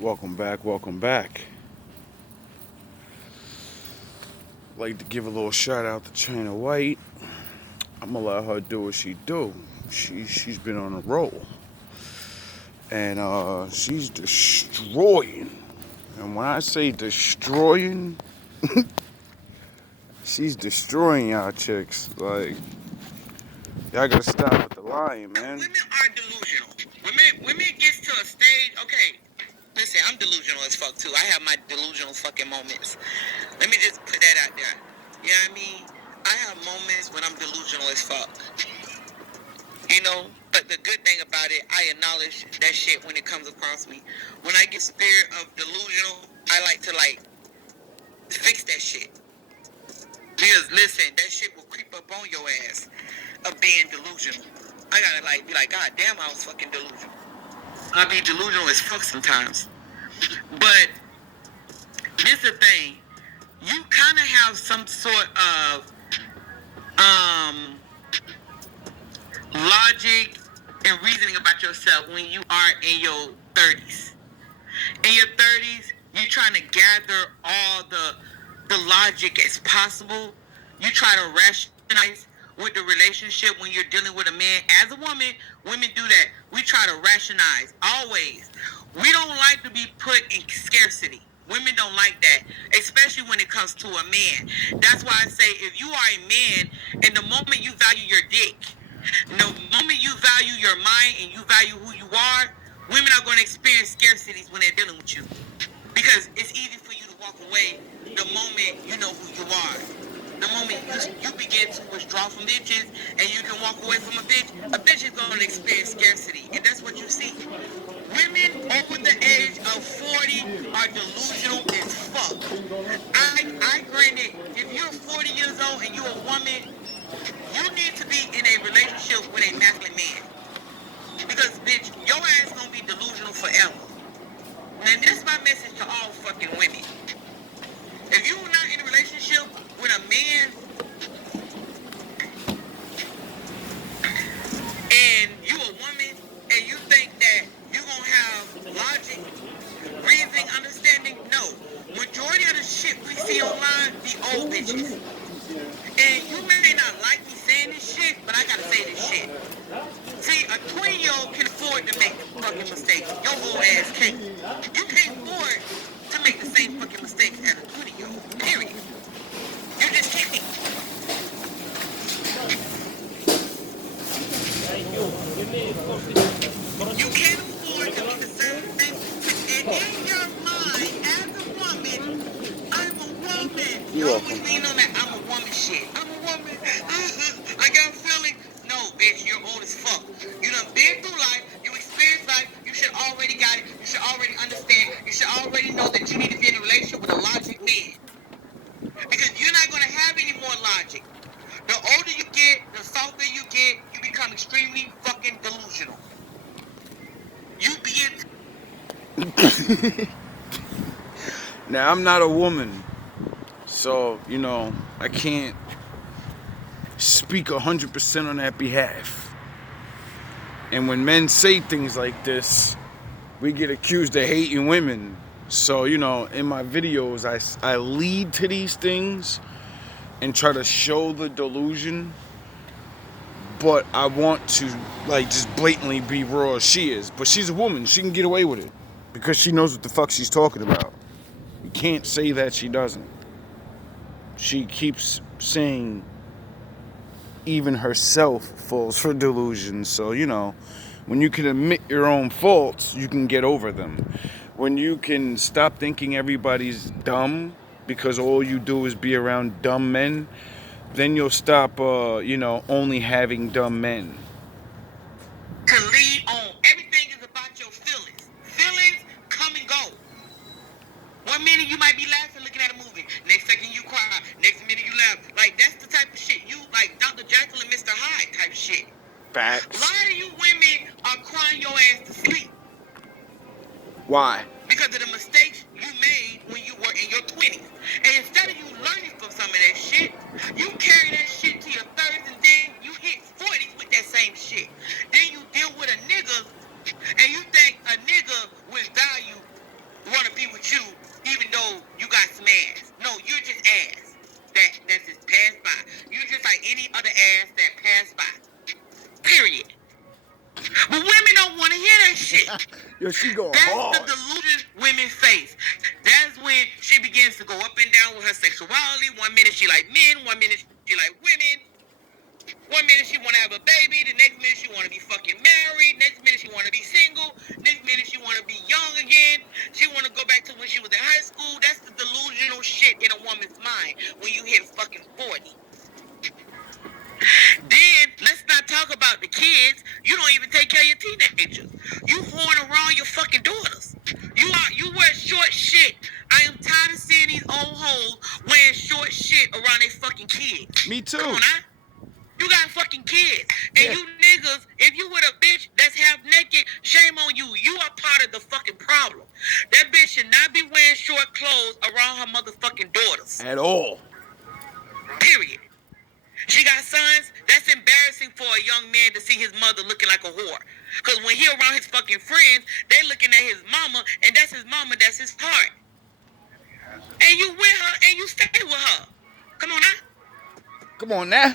Welcome back, welcome back. Like to give a little shout out to China White. I'm gonna let her do what she do. She's been on a roll. And she's destroying. And when I say destroying, she's destroying y'all chicks. Like, y'all gotta stop with the lying, man. Women are delusional. Women gets to a stage. Okay, listen, I'm delusional as fuck too. I have my delusional fucking moments. Let me just put that out there. You know what I mean? I have moments when I'm delusional as fuck. You know, but the good thing about it, I acknowledge that shit when it comes across me. When I get spirit of delusional, I like to fix that shit. Because listen, that shit will creep up on your ass of being delusional. I gotta be like, God damn, I was fucking delusional. I be delusional as fuck sometimes. But this the thing. You kind of have some sort of logic and reasoning about yourself when you are in your 30s. In your 30s, you're trying to gather all the logic as possible. You try to rationalize with the relationship when you're dealing with a man. As a woman, women do that. We try to rationalize always. We don't like to be put in scarcity. Women don't like that, especially when it comes to a man. That's why I say if you are a man and the moment you value your dick, the moment you value your mind and you value who you are, women are going to experience scarcities when they're dealing with you. Because it's easy for you to walk away the moment you know who you are. The moment you begin to withdraw from bitches and you can walk away from a bitch is going to experience scarcity. And that's what you see. Women over the age of 40 are delusional as fuck. I granted, if you're 40 years old and you're a woman, you need to be in a relationship with a masculine man. Because, bitch, your ass gonna be delusional forever. And that's my message to all fucking women. If you're not in a relationship with a man and you a woman and you think that you gonna have logic, reasoning, understanding, no. Majority of the shit we see online be old bitches. And you may not like me saying this shit, but I gotta say this shit. See, a 20-year-old can afford to make fucking mistakes. Your whole ass can't. You can't afford to make the same fucking mistakes as a 20-year-old. Period. You just can't. You can't afford to be the same. And in your mind, as a woman, I'm a woman. You always lean on that I'm a woman shit. I'm a woman. I got feelings. No, bitch, you're old as fuck. You done been through life. You experienced life. You should already got it. You should already understand. You should already know that you need to be in a relationship with a logic man. Because you're not going to have any more logic. The older you get, the softer you get, you become extremely fucking delusional. You begin Now, I'm not a woman, so, I can't speak 100% on that behalf. And when men say things like this, we get accused of hating women. So, in my videos, I lead to these things and try to show the delusion, but I want to, just blatantly be raw as she is. But she's a woman. She can get away with it because she knows what the fuck she's talking about. You can't say that she doesn't. She keeps saying even herself falls for delusion. So, when you can admit your own faults, you can get over them. When you can stop thinking everybody's dumb because all you do is be around dumb men, then you'll stop, only having dumb men. to lead on. Everything is about your feelings. Feelings come and go. One minute you might be laughing looking at a movie. Next second you cry. Next minute you laugh. Like, that's the type of shit you, like Dr. Jekyll and Mr. Hyde type shit. Facts. Why do you women are crying your ass to sleep? Why? Because of the mistakes you made when you were in your 20s. And instead of you learning from some of that shit, you carry that shit to your 30s and then you hit 40s with that same shit. Then you deal with a nigga and you think a nigga will value Yo, she going That's hard. the delusion women face. That's when she begins to go up and down with her sexuality. 1 minute she like men, 1 minute she like women. 1 minute she want to have a baby, the next minute she want to be fucking married, next minute she want to be single, next minute she want to be young again, she want to go back to when she was in high school. That's the delusional shit in a woman's mind when you hit fucking 40. Then, let's not talk about the kids. You don't even take care of your teenagers. You horn around your fucking daughters. You wear short shit. I am tired of seeing these old hoes wearing short shit around their fucking kids. Me too. Come on, now. You got fucking kids. And you niggas, if you with a bitch that's half naked, shame on you. You are part of the fucking problem. That bitch should not be wearing short clothes around her motherfucking daughters. At all. Period. She got sons. That's embarrassing for a young man to see his mother looking like a whore. Because when he around his fucking friends, they looking at his mama, and that's his mama, that's his heart. And you with her, and you stay with her. Come on now. Come on now.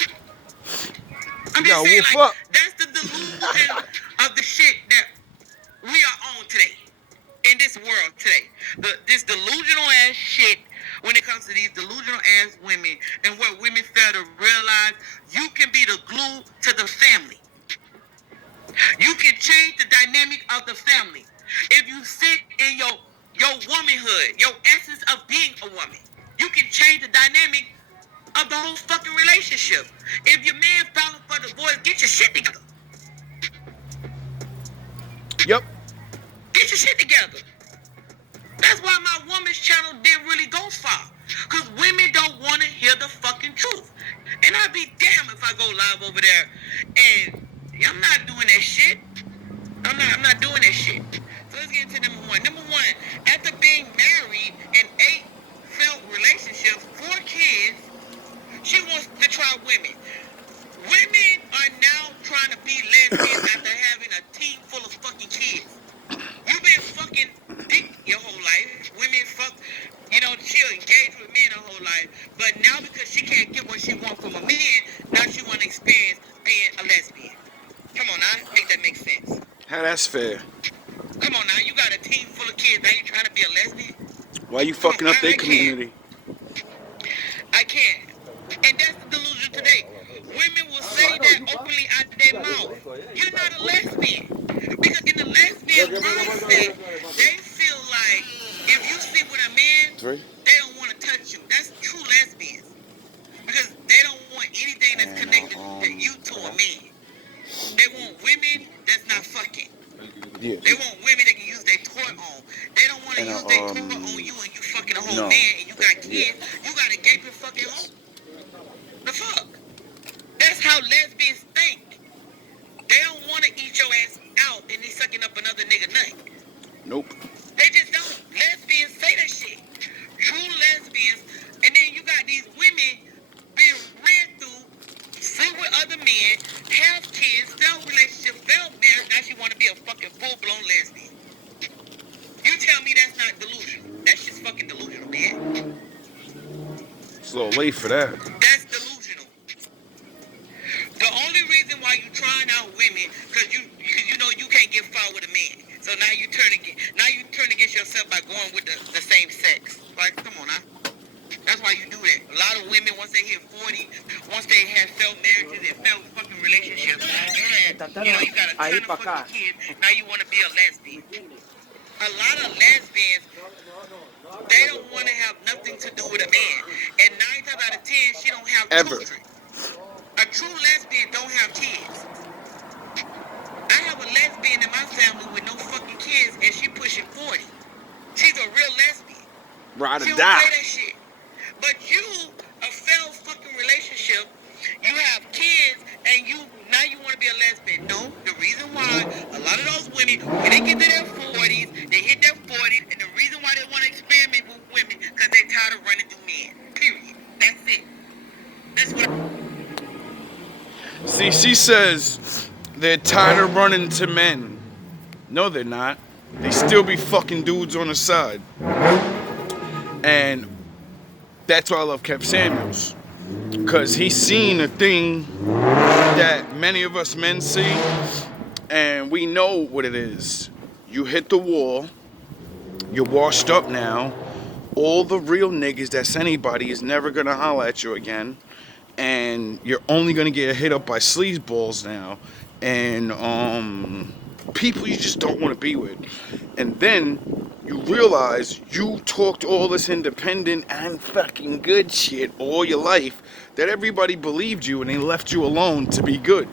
I'm You just gotta saying, whoop like, up. that's the delusion of the shit that we are on today. In this world today. This delusional ass shit when it comes to these delusional ass women and what women fail to realize, you can be the glue to the family. You can change the dynamic of the family. If you sit in your womanhood, your essence of being a woman, you can change the dynamic of the whole fucking relationship. If your man filing for divorce, get your shit together. Yep. Get your shit together. That's why my woman's channel didn't really go far. Because women don't want to hear the fucking truth. And I'd be damned if I go live over there and I'm not doing that shit. I'm not doing that shit. So let's get into number one. Number one, after being married in 8 failed relationships, 4 kids, she wants to try women. Women are now trying to be lesbians after having a team full of fucking kids. You've been fucking dick your whole life. Women fuck, she'll engage with men her whole life. But now because she can't get what she wants from a man, now she want to experience being a lesbian. Come on now, I think that makes sense. How that's fair? Come on now, you got a team full of kids, now you trying to be a lesbian? Why you fucking up their community? I can't. And that's the delusion today. Women will say that openly out their mouth. You're not a lesbian. Because in the lesbian mindset, they feel like if you sleep with a man, they don't want to touch you. That's true lesbians. Because they don't want anything that's connected to you to a man. They want women that's not fucking. Yeah. They want women that can use their toy on. They don't want to use their toy on you and you fucking a whole man and you got kids. You got a gaping fucking home. The fuck? That's how lesbians think. They don't want to eat your ass out and they sucking up another nigga nut. Nope. They just don't. Lesbians say that shit. True lesbians. And then you got these women being ran through, sleep with other men, have kids, failed relationship, failed marriage. Now she want to be a fucking full-blown lesbian. You tell me that's not delusional. That's just fucking delusional, man. It's a little late for that. That's delusional. The only reason why you trying out women, because you know you can't get far with a man. So now you turn against yourself by going with the same sex. Like, come on now. That's why you do that. A lot of women, once they hit 40, once they have failed marriages and failed fucking relationships, you got a ton of fucking kids, now you want to be a lesbian. A lot of lesbians, they don't want to have nothing to do with a man. And 9 times out of 10, she don't have children. A true lesbian don't have kids. I have a lesbian in my family with no fucking kids, and she pushing 40. She's a real lesbian. Ride or She don't die. say that shit. But you, a failed fucking relationship, you have kids, and now you want to be a lesbian. No, the reason why a lot of those women, when they get to their 40s, they hit their 40s, and the reason why they want to experiment with women, because they're tired of running through men. Period. That's it. That's what See, she says they're tired of running to men. No, they're not. They still be fucking dudes on the side. And that's why I love Kev Samuels. Because he's seen a thing that many of us men see, and we know what it is. You hit the wall. You're washed up now. All the real niggas that's anybody is never gonna holler at you again. And you're only gonna get hit up by sleazeballs now. And people you just don't want to be with. And then you realize you talked all this independent and fucking good shit all your life that everybody believed you and they left you alone to be good.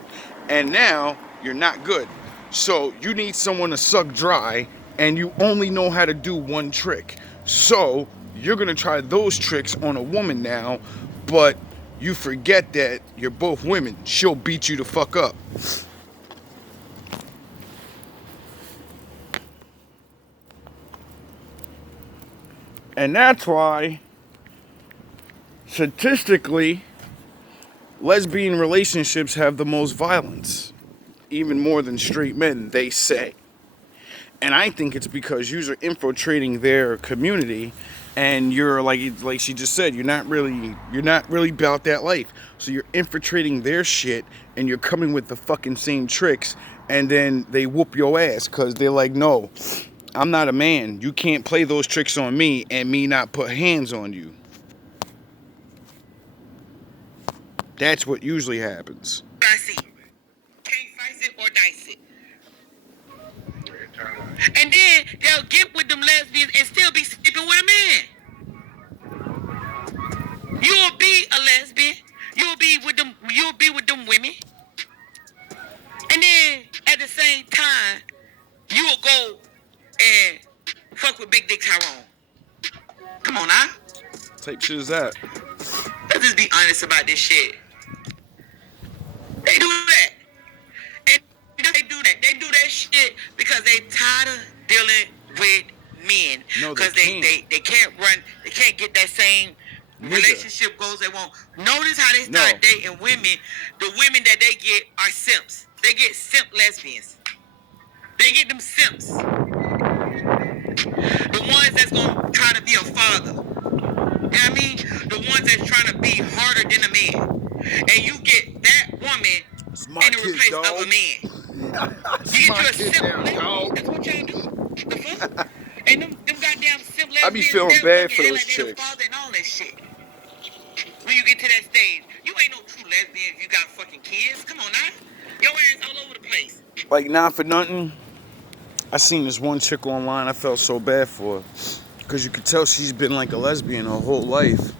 And now you're not good. So you need someone to suck dry and you only know how to do one trick. So you're gonna try those tricks on a woman now, but you forget that you're both women. She'll beat you the fuck up. And that's why, statistically, lesbian relationships have the most violence. Even more than straight men, they say. And I think it's because you're infiltrating their community and you're like she just said, you're not really about that life. So you're infiltrating their shit and you're coming with the fucking same tricks and then they whoop your ass because they're like, no, I'm not a man. You can't play those tricks on me and me not put hands on you. That's what usually happens. I see. Can't slice it or dice it. And then they'll get with them lesbians and still be sleeping with a man. You'll be a lesbian. You'll be with them women. And then at the same time, you will go and fuck with Big Dick Tyrone. Come on now. Type shit is that? Let's just be honest about this shit. They do that. And they do that. They do that shit because they tired of dealing with men. No, because they can't run, they can't get that same relationship goals they want. Notice how they start dating women. The women that they get are simps. They get simp lesbians. They get them simps. The ones that's gonna try to be a father. You know what I mean? The ones that's trying to be harder than a man. And you get that woman in the replace of a man. You get you a simp lesbian. That's what y'all do. The fuck? And them goddamn simp lesbians. I be feeling bad for those chicks. Father and all that shit. When you get to that stage, you ain't no true lesbian if you got fucking kids. Come on now. Your ass all over the place. Like, not for nothing, I seen this one chick online. I felt so bad for her. Because you could tell she's been like a lesbian her whole life.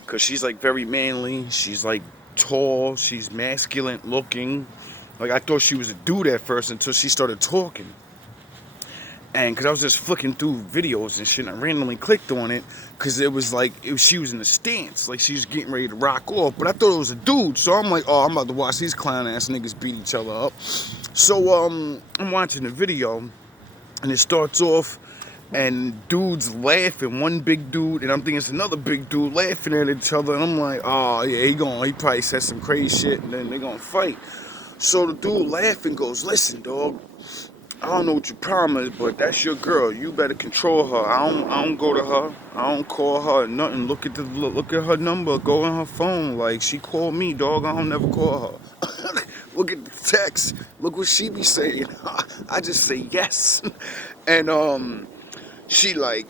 Because she's like very manly. She's like tall. She's masculine looking. Like, I thought she was a dude at first until she started talking. And because I was just flicking through videos and shit, and I randomly clicked on it because it was like she was in a stance, like she was getting ready to rock off. But I thought it was a dude, so I'm like, oh, I'm about to watch these clown ass niggas beat each other up. So I'm watching the video, and it starts off, and dudes laughing. One big dude, and I'm thinking it's another big dude laughing at each other, and I'm like, oh yeah, he probably said some crazy shit, and then they gonna fight. So the dude laughing goes, listen, dog. I don't know what your problem is, but that's your girl. You better control her. I don't go to her. I don't call her or nothing. Look at her number. Go on her phone. Like, she called me, dog. I don't never call her. Look at the text. Look what she be saying. I just say yes. And she like,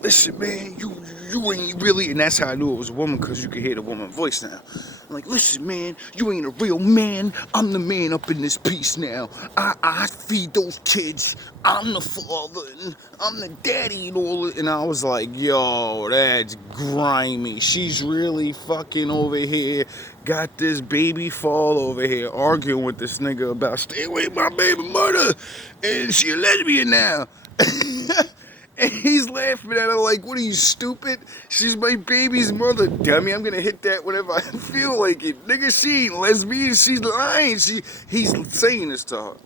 listen, man, you ain't really, and that's how I knew it was a woman, because you could hear the woman's voice now. I'm like, listen, man, you ain't a real man. I'm the man up in this piece now. I feed those kids. I'm the father, and I'm the daddy and all. And I was like, yo, that's grimy. She's really fucking over here. Got this baby fall over here arguing with this nigga about stay away from my baby mother. And she a lesbian now. And he's laughing at her like, what are you, stupid? She's my baby's mother, dummy. I'm gonna hit that whenever I feel like it. Nigga, she ain't lesbian. She's lying. He's saying this to her.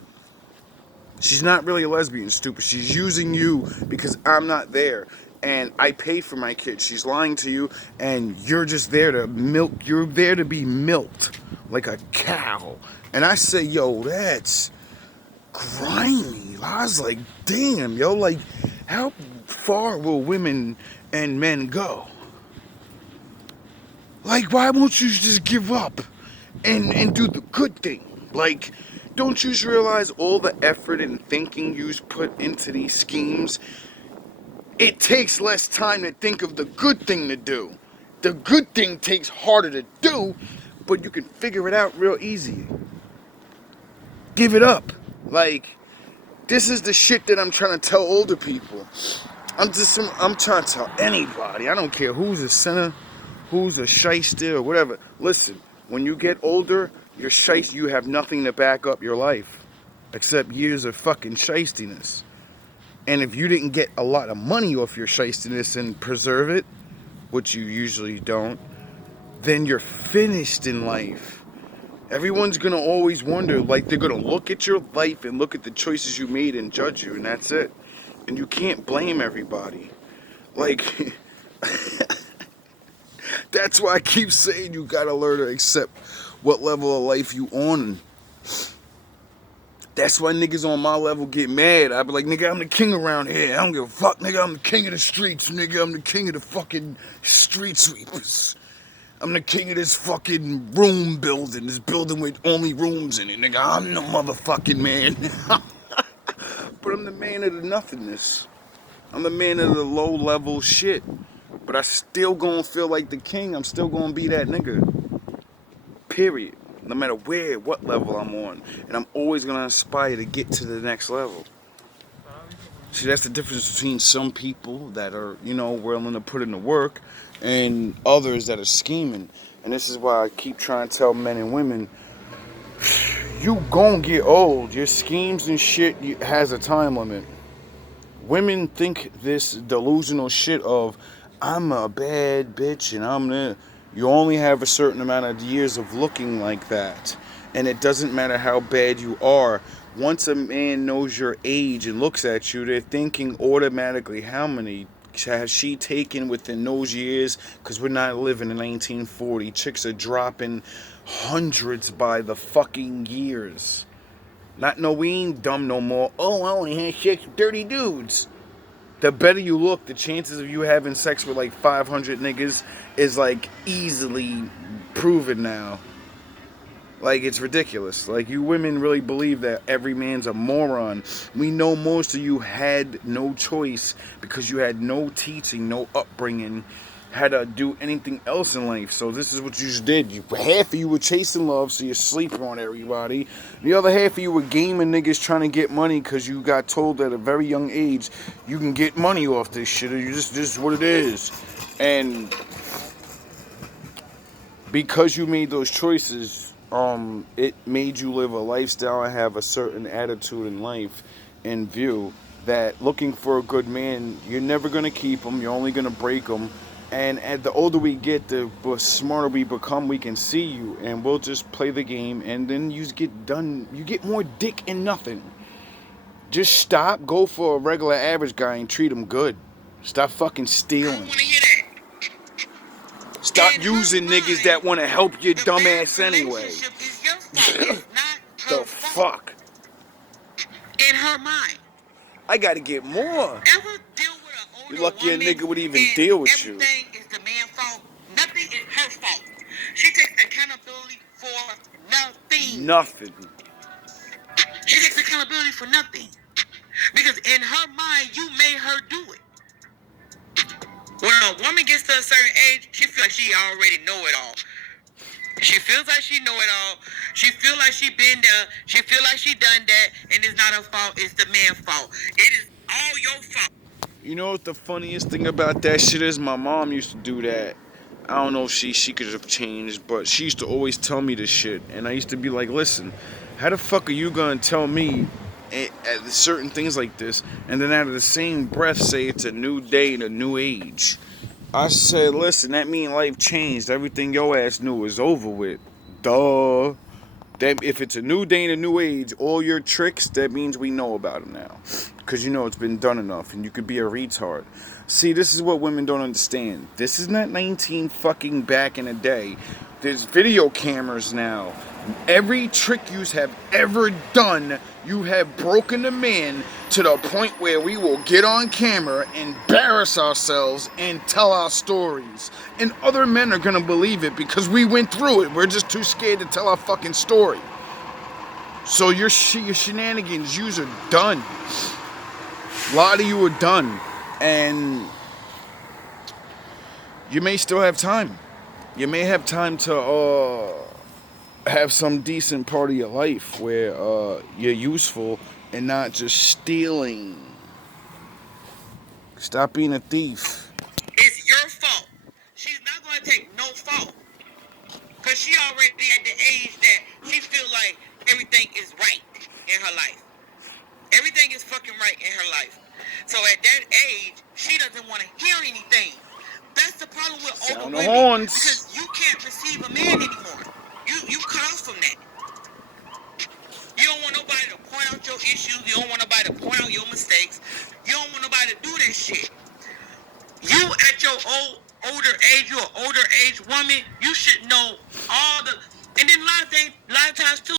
She's not really a lesbian, stupid. She's using you because I'm not there. And I pay for my kid. She's lying to you, and you're just there to milk. You're there to be milked like a cow. And I say, yo, that's grimy. I was like, damn, yo, like, how far will women and men go? Like, why won't you just give up and do the good thing? Like, Don't you realize all the effort and thinking you put into these schemes? It takes less time to think of the good thing to do. The good thing takes harder to do, but you can figure it out real easy. Give it up. Like, this is the shit that I'm trying to tell older people. I'm trying to tell anybody. I don't care who's a sinner, who's a shyster or whatever. Listen, when you get older, you're shyster. You have nothing to back up your life except years of fucking shystiness. And if you didn't get a lot of money off your shystiness and preserve it, which you usually don't, then you're finished in life. Everyone's gonna always wonder, like, they're gonna look at your life and look at the choices you made and judge you, and that's it. And you can't blame everybody. Like, that's why I keep saying you gotta learn to accept what level of life you on. That's why niggas on my level get mad. I be like, nigga, I'm the king around here. I don't give a fuck, nigga. I'm the king of the streets, nigga. I'm the king of the fucking street sweepers. I'm the king of this fucking room building. This building with only rooms in it, nigga. I'm the motherfucking man. But I'm the man of the nothingness. I'm the man of the low level shit. But I still gonna feel like the king. I'm still gonna be that nigga. Period. No matter where, what level I'm on. And I'm always going to aspire to get to the next level. See, that's the difference between some people that are, willing to put in the work and others that are scheming. And this is why I keep trying to tell men and women, you gon' get old. Your schemes and shit has a time limit. Women think this delusional shit of, I'm a bad bitch and you only have a certain amount of years of looking like that. And it doesn't matter how bad you are. Once a man knows your age and looks at you, they're thinking automatically, how many has she taken within those years? Because we're not living in 1940. Chicks are dropping hundreds by the fucking years. We ain't dumb no more. Oh, I only had sex with 30 dudes. The better you look, the chances of you having sex with like 500 niggas is like easily proven now. Like, it's ridiculous. Like, you women really believe that every man's a moron. We know most of you had no choice because you had no teaching, no upbringing, how to do anything else in life. So this is what you just did. Half of you were chasing love, so you're sleeping on everybody. The other half of you were gaming niggas trying to get money because you got told at a very young age you can get money off this shit. This is what it is. And because you made those choices, it made you live a lifestyle and have a certain attitude in life in view that looking for a good man, you're never going to keep him, you're only going to break him. And the older we get, the smarter we become. We can see you, and we'll just play the game, and then you get done. You get more dick and nothing. Just stop, go for a regular average guy and treat him good. Stop fucking stealing. Stop using niggas that want to help your dumb ass anyway. The fuck? In her mind. I gotta get more. Ever deal with an older You're lucky a woman nigga would even deal with you. Everything is the man's fault. Nothing is her fault. She takes accountability for nothing. Nothing. She takes accountability for nothing. Because in her mind, you made her do it. When a woman gets to a certain age, she feels like she already know it all. She feels like she know it all. She feel like she been there. She feel like she done that. And it's not her fault. It's the man's fault. It is all your fault. You know what the funniest thing about that shit is? My mom used to do that. I don't know if she could have changed, but she used to always tell me this shit. And I used to be like, listen, how the fuck are you gonna tell me certain things like this, and then out of the same breath say it's a new day and a new age? I said, listen, that mean life changed. Everything your ass knew is over with. Duh. That if it's a new day and a new age, all your tricks, that means we know about them now. Because it's been done enough, and you could be a retard. See, this is what women don't understand. This is not 19 fucking back in the day. There's video cameras now. Every trick you have ever done, you have broken the man to the point where we will get on camera, embarrass ourselves, and tell our stories. And other men are gonna believe it because we went through it. We're just too scared to tell our fucking story. So your shenanigans, yous are done. A lot of you are done. And you may still have time. You may have time to have some decent part of your life where you're useful and not just stealing. Stop being a thief. It's your fault. She's not going to take no fault. Because she already at the age that she feel like everything is right in her life. Everything is fucking right in her life. So at that age, she doesn't want to hear anything. That's the problem with older Sound the women. horns. Because you can't receive a man anymore. You cut off from that. You don't want nobody to point out your issues. You don't want nobody to point out your mistakes. You don't want nobody to do that shit. You at your older age, you're an older age woman, you should know